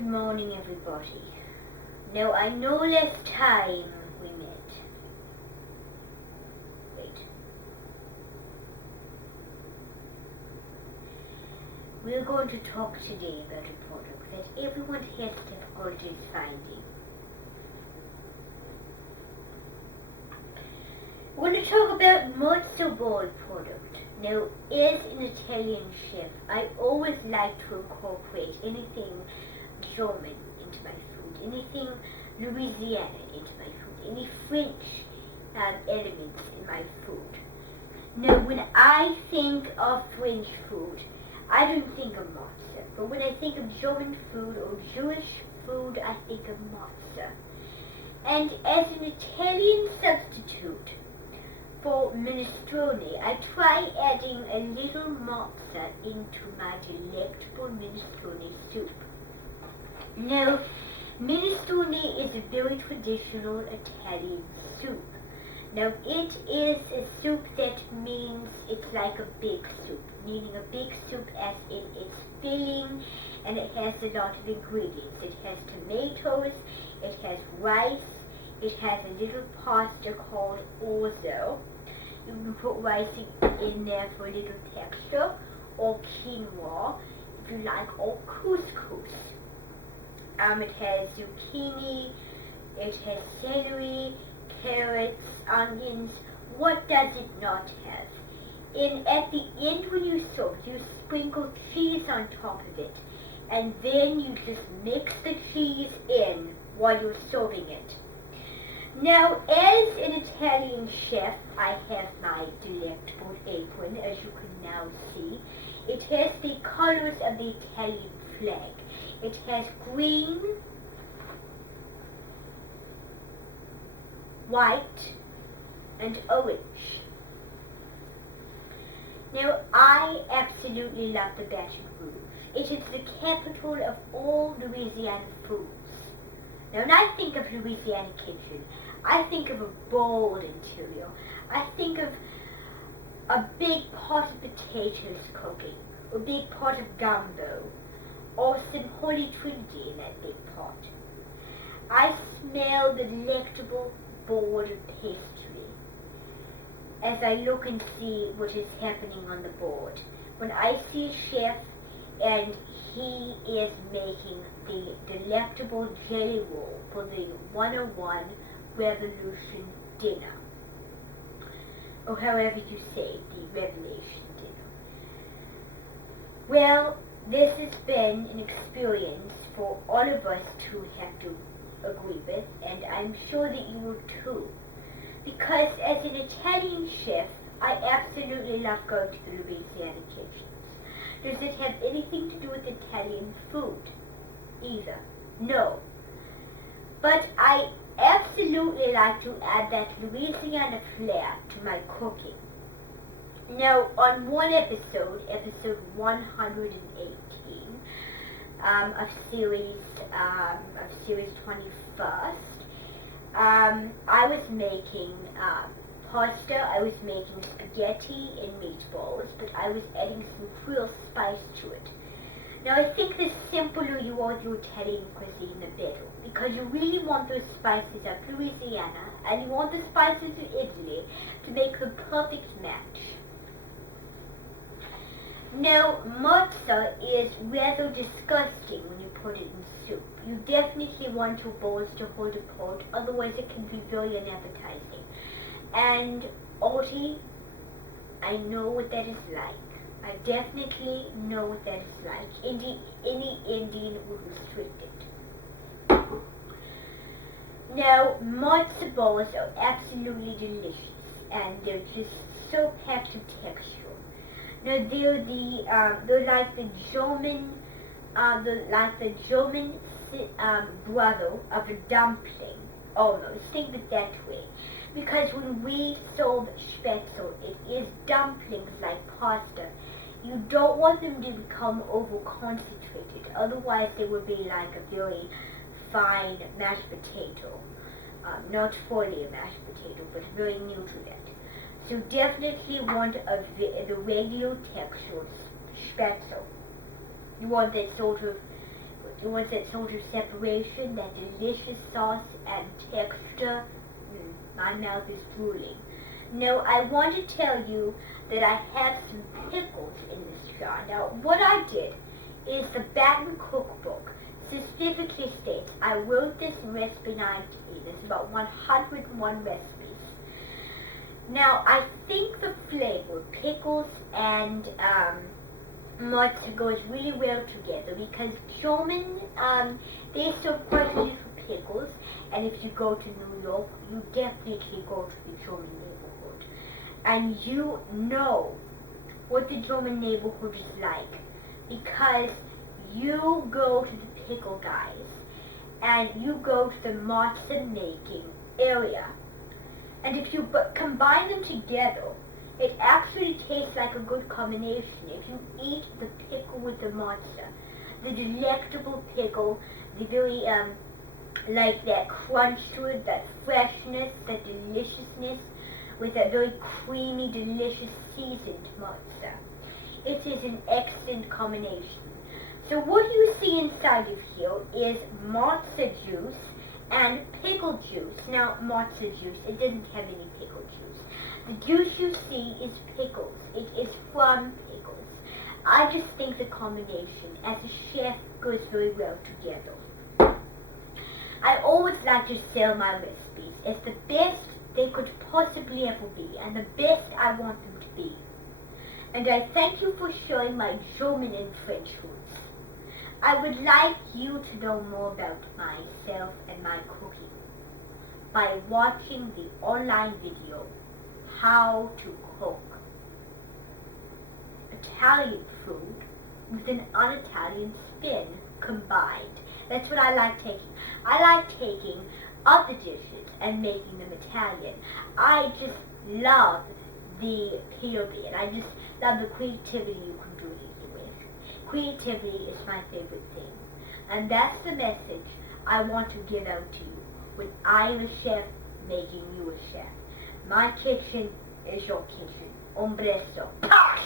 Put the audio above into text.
Good morning, everybody. Now, I know last time we met. Wait. We're going to talk today about a product that everyone has difficulties finding. We're going to talk about matzo ball product. Now, as an Italian chef, I always like to incorporate anything German into my food, anything Louisiana into my food, any French elements in my food. Now, when I think of French food, I don't think of matzo, but when I think of German food or Jewish food, I think of matzo. And as an Italian substitute for minestrone, I try adding a little matzo into my delectable minestrone soup. Now, minestrone is a very traditional Italian soup. Now, it is a soup that means it's like a big soup, meaning a big soup as in it's filling and it has a lot of ingredients. It has tomatoes, it has rice, it has a little pasta called orzo. You can put rice in there for a little texture, or quinoa, if you like, or couscous. It has zucchini, it has celery, carrots, onions. What does it not have? And at the end when you serve, you sprinkle cheese on top of it. And then you just mix the cheese in while you're serving it. Now, as an Italian chef, I have my delectable apron, as you can now see. It has the colors of the Italian flag. It has green, white, and orange. Now, I absolutely love the Baton Rouge. It is the capital of all Louisiana foods. Now, when I think of Louisiana kitchen, I think of a bold interior. I think of a big pot of potatoes cooking, a big pot of gumbo, or some Holy Trinity in that big pot. I smell the delectable board of pastry as I look and see what is happening on the board. When I see a chef and he is making the delectable jelly roll for the 101 Revolution dinner, or however you say, the Revelation dinner. Well, this has been an experience for all of us to have to agree with, and I'm sure that you will too. Because as an Italian chef, I absolutely love going to the Louisiana kitchens. Does it have anything to do with Italian food? Either. No. But I absolutely like to add that Louisiana flair to my cooking. Now, on one episode 118 of series 21st, I was making pasta, I was making spaghetti and meatballs, but I was adding some real spice to it. Now, I think the simpler you are with your Italian cuisine, the better, because you really want those spices of Louisiana, and you want the spices of Italy to make the perfect match. Now, matzo is rather disgusting when you put it in soup. You definitely want your bowls to hold apart, otherwise it can be very unappetizing. And, Auntie, I know what that is like. I definitely know what that is like. Any Indian would restrict it. Now, matzo balls are absolutely delicious, and they're just so packed with texture. Now, they're like the German, brother of a dumpling, almost. Think of it that way. Because when we serve spätzle, it is dumplings like pasta. You don't want them to become over-concentrated, otherwise they would be like a very fine mashed potato. Not fully a mashed potato, but very new to that. So definitely want the regular textured spätzle. You want that sort of It was that sort of separation, that delicious sauce and texture. My mouth is drooling. Now, I want to tell you that I have some pickles in this jar. Now, what I did is the Baton Cookbook specifically states, I wrote this in recipe 19. There's about 101 recipes. Now, I think the flavor, pickles and mozza goes really well together because German, they serve quite a little pickles, and if you go to New York, you definitely go to the German neighborhood. And you know what the German neighborhood is like because you go to the pickle guys and you go to the mozza making area. And if you combine them together, it actually tastes like a good combination. If you eat the pickle with the mozza, the delectable pickle, the very, like that crunch to it, that freshness, that deliciousness, with that very creamy, delicious seasoned mozza. It is an excellent combination. So what you see inside of here is mozza juice and pickle juice. Now, mozza juice, it doesn't have any pickle juice. The juice you see is pickles. It is from pickles. I just think the combination, as a chef, goes very well together. I always like to sell my recipes as the best they could possibly ever be, and the best I want them to be. And I thank you for sharing my German and French roots. I would like you to know more about myself and my cooking by watching the online video, How to Cook Italian Food with an un-Italian spin combined. That's what I like taking. I like taking other dishes and making them Italian. I just love the POV, and I just love the creativity you can do it with. Creativity is my favorite thing. And that's the message I want to give out to you when I am a chef making you a chef. My kitchen is your kitchen. Un presto. Posh!